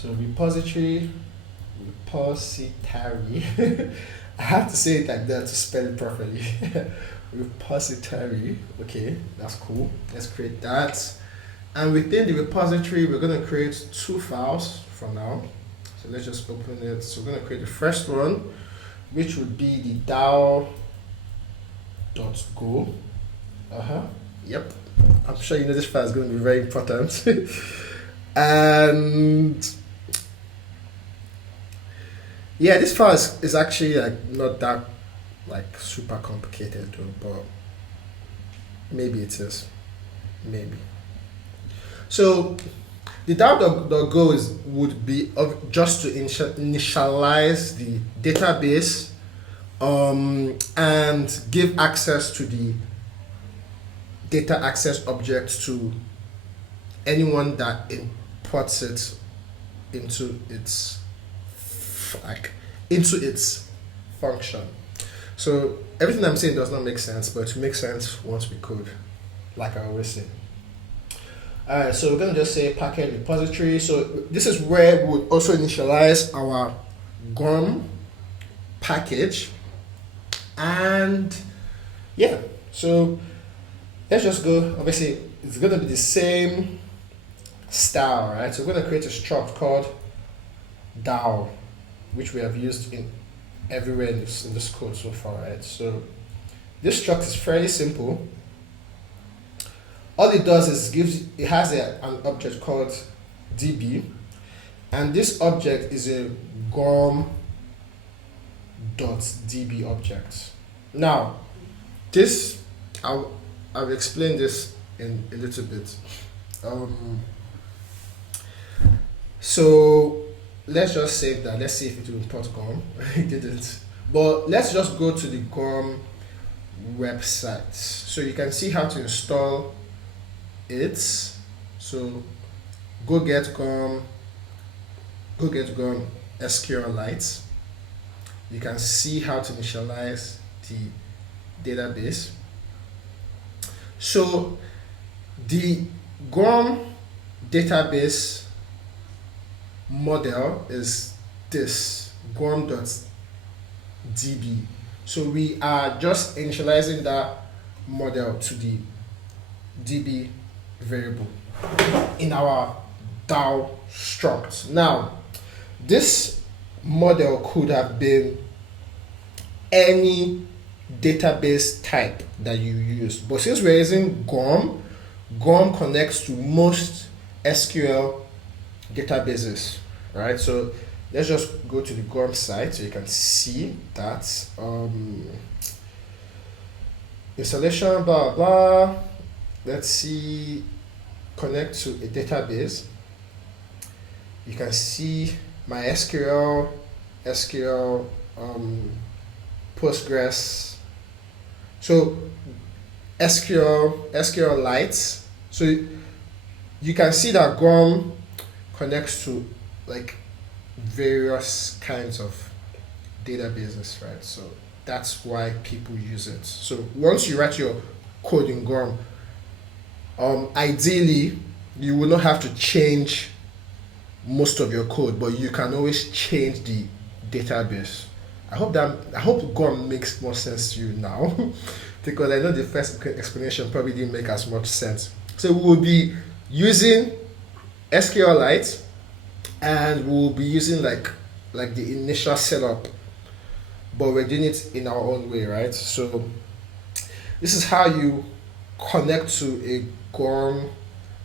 So repository. I have to say it like that to spell it properly. Repository. Okay, that's cool. Let's create that. And within the repository, we're going to create two files for now. So let's just open it. So we're going to create the first one, which would be the DAO.go. Yep. I'm sure you know this file is going to be very important. And yeah, this file is actually like not that like super complicated though, but maybe it is. Maybe. So the DAO.go would be just to initialize the database and give access to the data access object to anyone that imports it into its function. So everything I'm saying does not make sense, but it makes sense once we code, like I always say. Alright, so we're going to just say package repository. So this is where we would also initialize our Gorm package. And yeah, so let's just go. Obviously, it's going to be the same style, right? So we're going to create a struct called DAO, which we have used in everywhere in this code so far, right? So this struct is fairly simple. All it does is it has an object called db, and this object is a gorm.db object. Now, this I'll explain this in a little bit. So let's just save that. Let's see if it will import Gorm. It didn't. But let's just go to the Gorm website. So you can see how to install it. So go get Gorm SQLite. You can see how to initialize the database. So the Gorm database model is this gorm.db. So we are just initializing that model to the db variable in our DAO struct. Now, this model could have been any database type that you use, but since we're using Gorm connects to most SQL databases, right? So let's just go to the Gorm site so you can see that installation, blah blah. Let's see, connect to a database. You can see my SQL, Postgres. So SQLite. So you can see that Gorm connects to like various kinds of databases, right? So that's why people use it. So once you write your code in Gorm, ideally you will not have to change most of your code, but you can always change the database. I hope Gorm makes more sense to you now because I know the first explanation probably didn't make as much sense. So we will be using SQLite and we'll be using like the initial setup, but we're doing it in our own way, right? So this is how you connect to a Gorm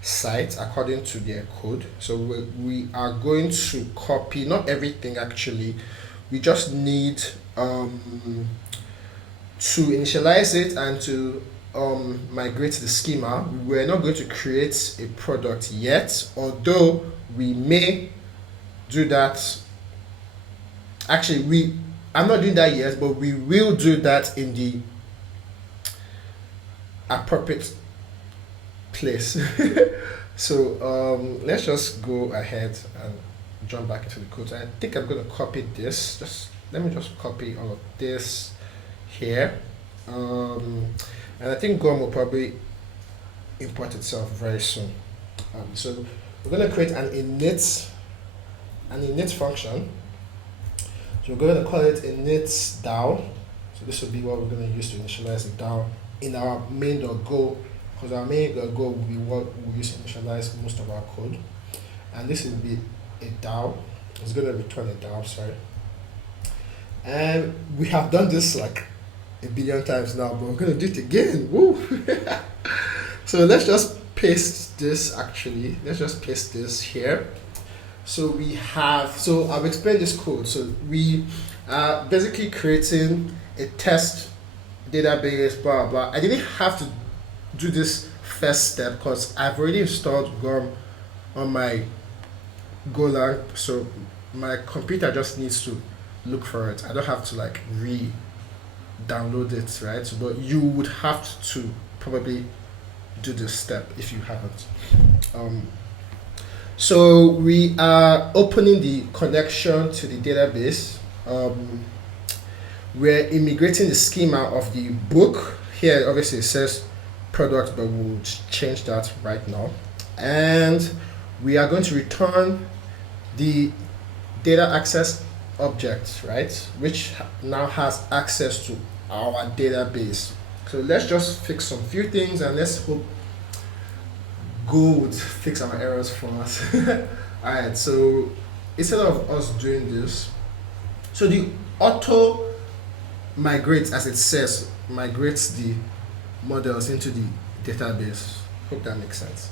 site according to their code. So we are going to copy, not everything actually, we just need to initialize it and to migrate the schema. We're not going to create a product yet, although we may do that. Actually, I'm not doing that yet, but we will do that in the appropriate place. So let's just go ahead and jump back into the code. So I think I'm going to copy this. Let me just copy all of this here. And I think Gorm will probably import itself very soon. So we're going to create an init an init function. So we're going to call it init DAO. So this will be what we're going to use to initialize the DAO in our main.go, because our main.go will be what we use to initialize most of our code. And this will be a DAO. It's going to return a DAO, sorry. And we have done this like a billion times now, but we're going to do it again. Woo! So let's just paste this actually. Let's just paste this here. So we have, so I've explained this code. So we are basically creating a test database, blah, blah. I didn't have to do this first step because I've already installed Gorm on my Golang. So my computer just needs to look for it. I don't have to like re-download it, right? So, but you would have to probably do this step if you haven't. So we are opening the connection to the database. We're immigrating the schema of the book. Here obviously it says product, but we'll change that right now. And we are going to return the data access object, right? Which now has access to our database. So let's just fix some few things and let's hope Go would fix our errors for us. Alright, so instead of us doing this, so the auto migrates, as it says, migrates the models into the database. Hope that makes sense.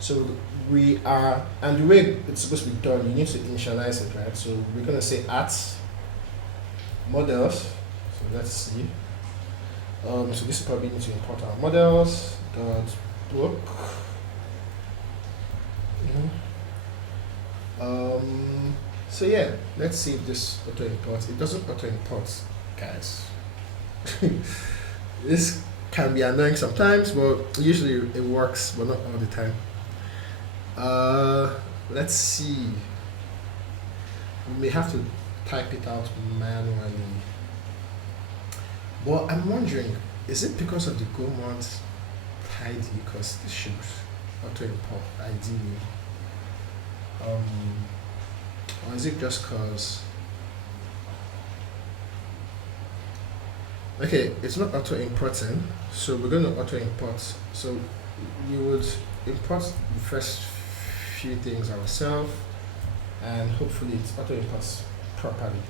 So we are, and the way it's supposed to be done, you need to initialize it, right? So we're going to say at models. So let's see. So this is probably need to import our models dot book. So yeah, let's see if this auto imports. It doesn't auto import, guys. This can be annoying sometimes, but usually it works, but not all the time. Let's see. We may have to type it out manually. But I'm wondering, is it because of the Gorm tidy? Because this should auto import ideally. Or is it just because? Okay, it's not auto importing, so we're going to auto import. So we would import the first few things ourselves, and hopefully it auto imports properly.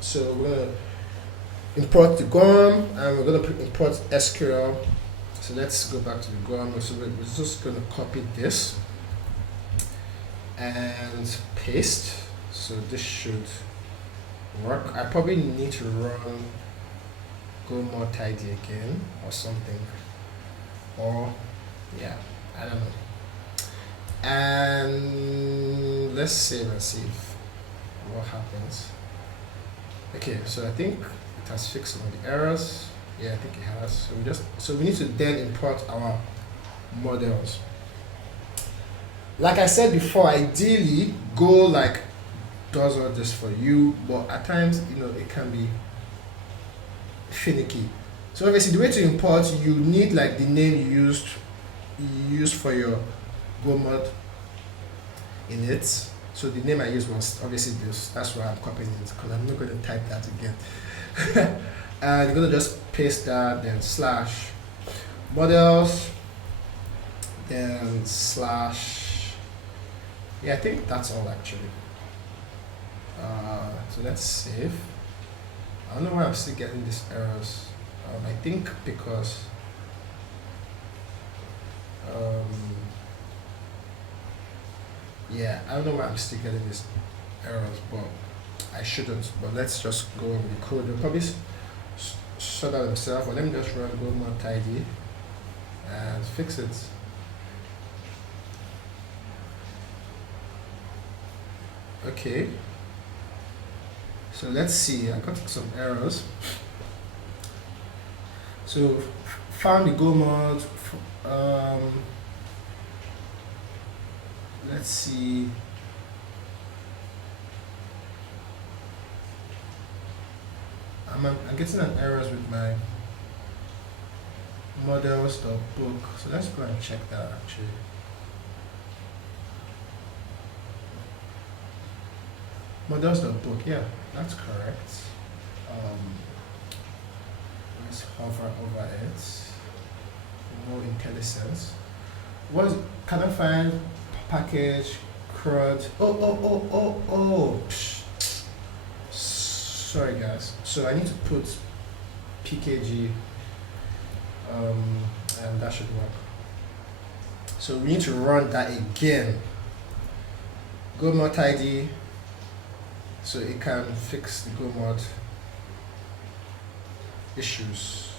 So we're going to import the Gorm, and we're going to import SQL. So let's go back to the Gorm. So we're just going to copy this and paste. So this should work. I probably need to run Go more tidy again or something, or yeah, I don't know. And let's save and see what happens. Okay, so I think it has fixed some of the errors. Yeah, I think it has. So we need to then import our models. Like I said before, ideally Go like does all this for you, but at times it can be finicky. So obviously the way to import, you need like the name you used for your Go mod in it. So the name I used was obviously this. That's why I'm copying it, because I'm not going to type that again. And you're going to just paste that, then slash models, then slash, yeah, I think that's all actually. So let's save. I don't know why I'm still getting these errors. I think because yeah, I don't know why I'm still getting these errors, but I shouldn't. But let's just go over the code. They'll probably sort out themselves. But let me just run Go more tidy and fix it. Okay. So let's see, I got some errors. So found the Go mod. Let's see. I'm getting an errors with my models.book. So let's go and check that actually. Models.book, yeah, that's correct. Um, let's hover over it. More IntelliSense. Can I find package CRUD? Oh. Psh. Sorry guys. So I need to put pkg, and that should work. So we need to run that again. Go mod tidy, so it can fix the go mod issues.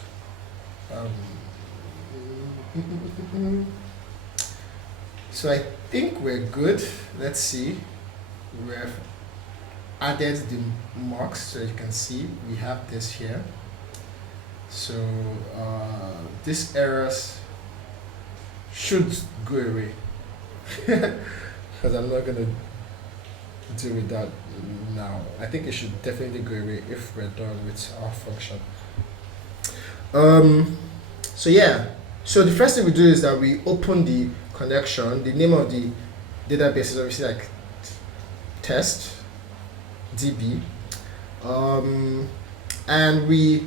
So I think we're good. Let's see. We've added the mocks, so you can see we have this here. So these errors should go away because I'm not gonna deal with that now. I think it should definitely go away if we're done with our function. So yeah, so the first thing we do is that we open the connection. The name of the database is obviously like test db, and we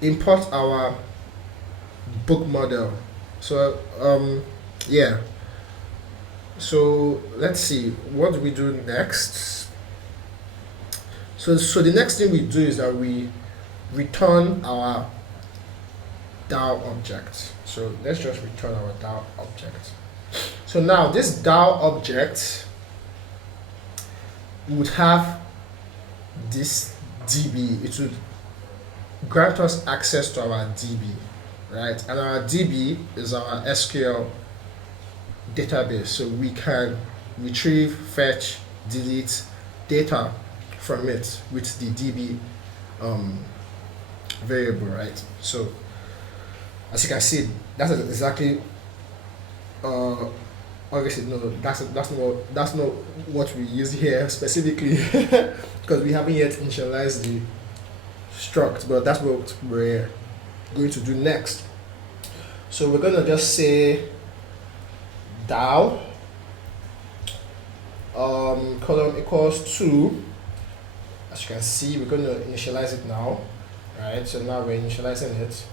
import our book model. So yeah, so let's see, what do we do next? So the next thing we do is that we return our DAO object. So let's just return our DAO object. So now this DAO object would have this DB. It would grant us access to our DB, right? And our DB is our SQL database. So we can retrieve, fetch, delete data from it with the DB variable, right? So as you can see, that's exactly obviously no, that's not what we use here specifically because we haven't yet initialized the struct, but that's what we're going to do next. So we're gonna just say DAO column equals 2. As you can see, we're going to initialize it now, right? So now we're initializing it.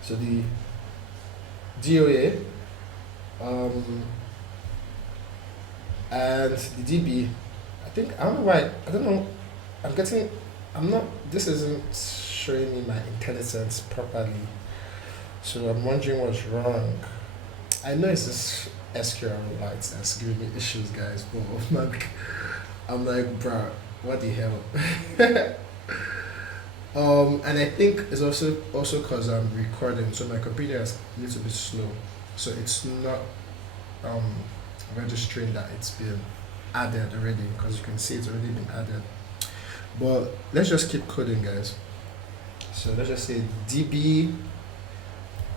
So the DOA and the DB, I don't know why, this isn't showing me my IntelliSense properly. So I'm wondering what's wrong. I know it's this SQL lights that's giving me issues, guys, but I'm like, bro, what the hell? And I think it's also because I'm recording, so my computer is a little bit slow, so it's not registering that it's been added already, because you can see it's already been added. But let's just keep coding, guys. So let's just say DB,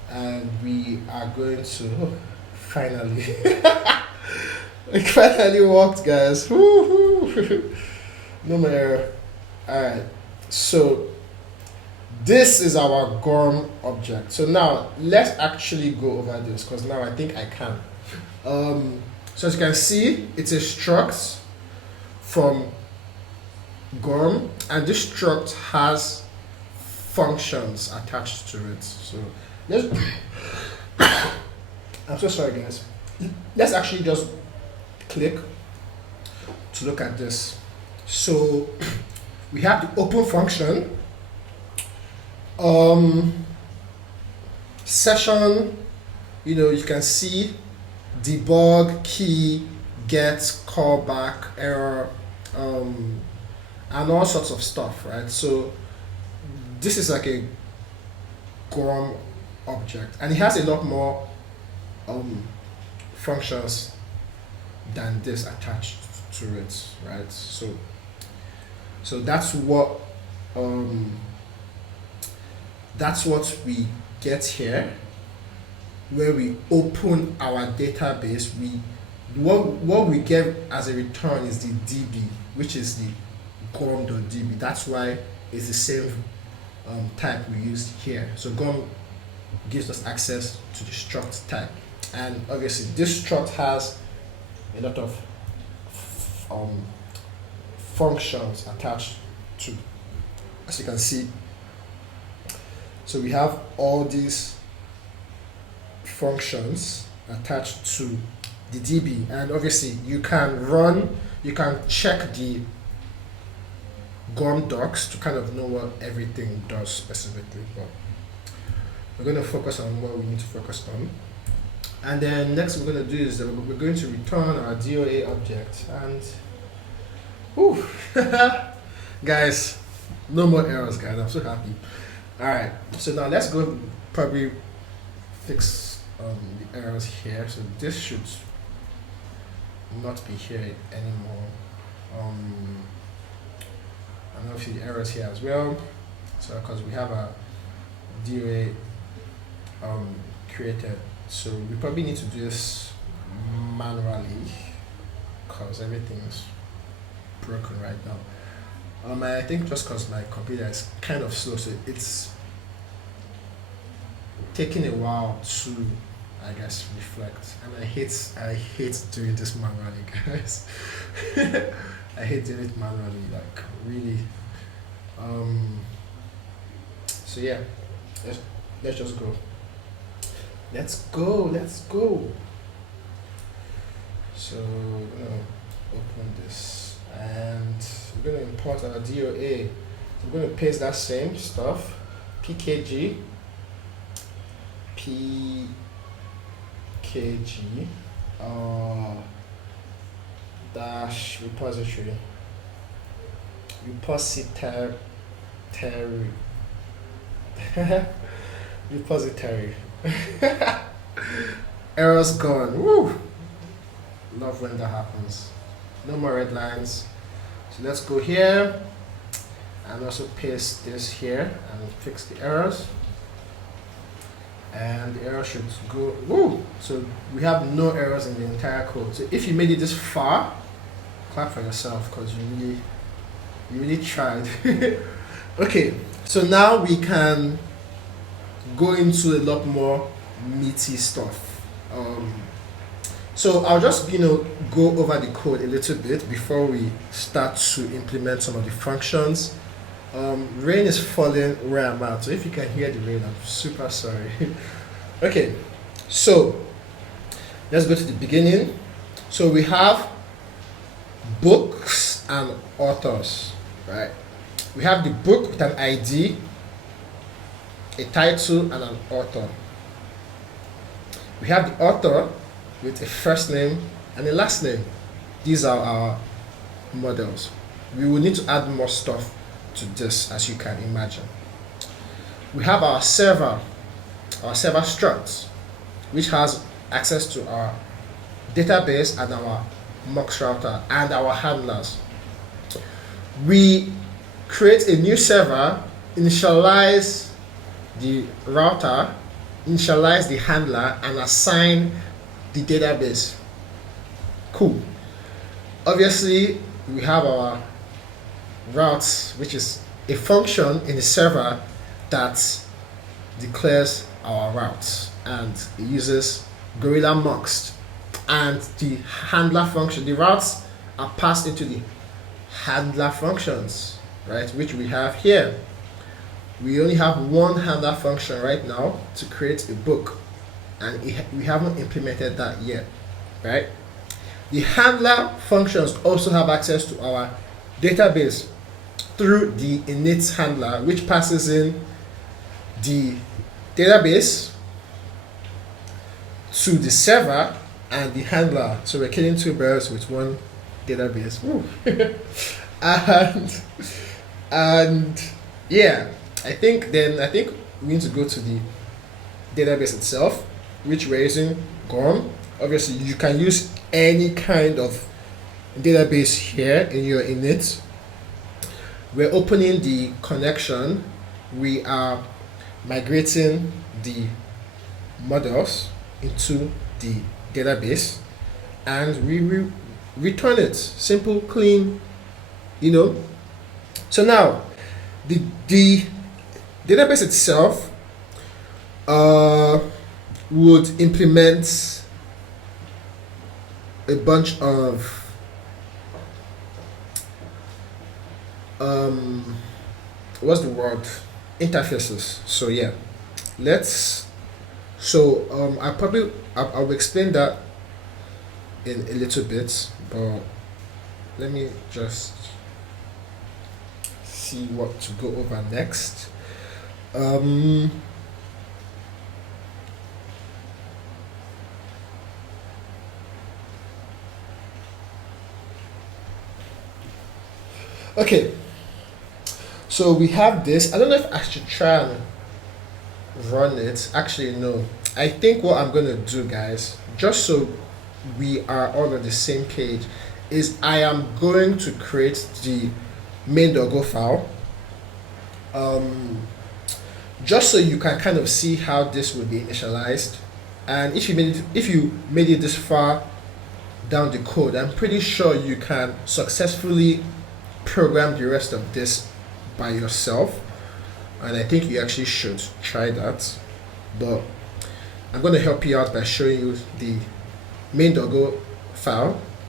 and we are going to finally it finally worked, guys. Woo-hoo. No more error. Alright, so this is our Gorm object. So now let's actually go over this, because now I think I can. So as you can see, it's a struct from Gorm, and this struct has functions attached to it. So let's I'm so sorry, guys. Let's actually just click to look at this. So we have the open function, session, you can see debug, key, get, callback, error, and all sorts of stuff, right? So this is like a Gorm object, and it has a lot more functions than this attached to it, right? So that's what we get here, where we open our database. What we get as a return is the DB, which is the Gorm.db. That's why it's the same type we used here. So Gorm gives us access to the struct type, and obviously this struct has a lot of um, functions attached to, as you can see. So we have all these functions attached to the DB, and obviously you can check the Gorm docs to kind of know what everything does specifically, but we're going to focus on what we need to focus on. And then next we're going to do is that we're going to return our DOA object, and whew, guys, no more errors, guys. I'm so happy. Alright, so now let's go probably fix the errors here. So this should not be here anymore. I know if the errors here as well. So because we have a DOA created, so we probably need to do this manually because everything's broken right now. I think just because my computer is kind of slow, so it's taking a while to, I guess, reflect. And I hate doing this manually, guys. I hate doing it manually, like really. So yeah, let's just go. Let's go. So we're gonna open this and we're gonna import our DOA. So we're gonna paste that same stuff, pkg dash repository repository. Errors gone. Woo! Love when that happens. No more red lines. So let's go here and also paste this here and fix the errors. And the error should go. Woo! So we have no errors in the entire code. So if you made it this far, clap for yourself because you really tried. Okay, so now we can go into a lot more meaty stuff. So I'll just go over the code a little bit before we start to implement some of the functions. Rain is falling where I'm at, so if you can hear the rain, I'm super sorry. Okay, so let's go to the beginning. So we have books and authors, right? We have the book with an ID, a title, and an author. We have the author with a first name and a last name. These are our models. We will need to add more stuff to this, as you can imagine. We have our server struct, which has access to our database and our mux router and our handlers. We create a new server, initialize the router, initialize the handler, and assign the database. Cool. Obviously, we have our routes, which is a function in the server that declares our routes, and it uses Gorilla Mux. And the handler function, the routes are passed into the handler functions, right, which we have here. We only have one handler function right now to create a book, and we haven't implemented that yet, right? The handler functions also have access to our database through the init handler, which passes in the database to the server and the handler. So we're killing two birds with one database. and yeah, I think we need to go to the database itself, which we're using Gorm. Obviously, you can use any kind of database here in your init. We're opening the connection. We are migrating the models into the database, and we return it. Simple, clean, So now, the database itself would implement a bunch of what's the word, interfaces. So yeah, let's so I will explain that in a little bit, but let me just see what to go over next. um okay, so we have this. I don't know if I should try and run it. Actually, no. I think what I'm gonna do, guys, just so we are all on the same page, is I am going to create the main.go file, um, just so you can kind of see how this will be initialized. And if you made it this far down the code, I'm pretty sure you can successfully program the rest of this by yourself. And I think you actually should try that. But I'm going to help you out by showing you the main.go file.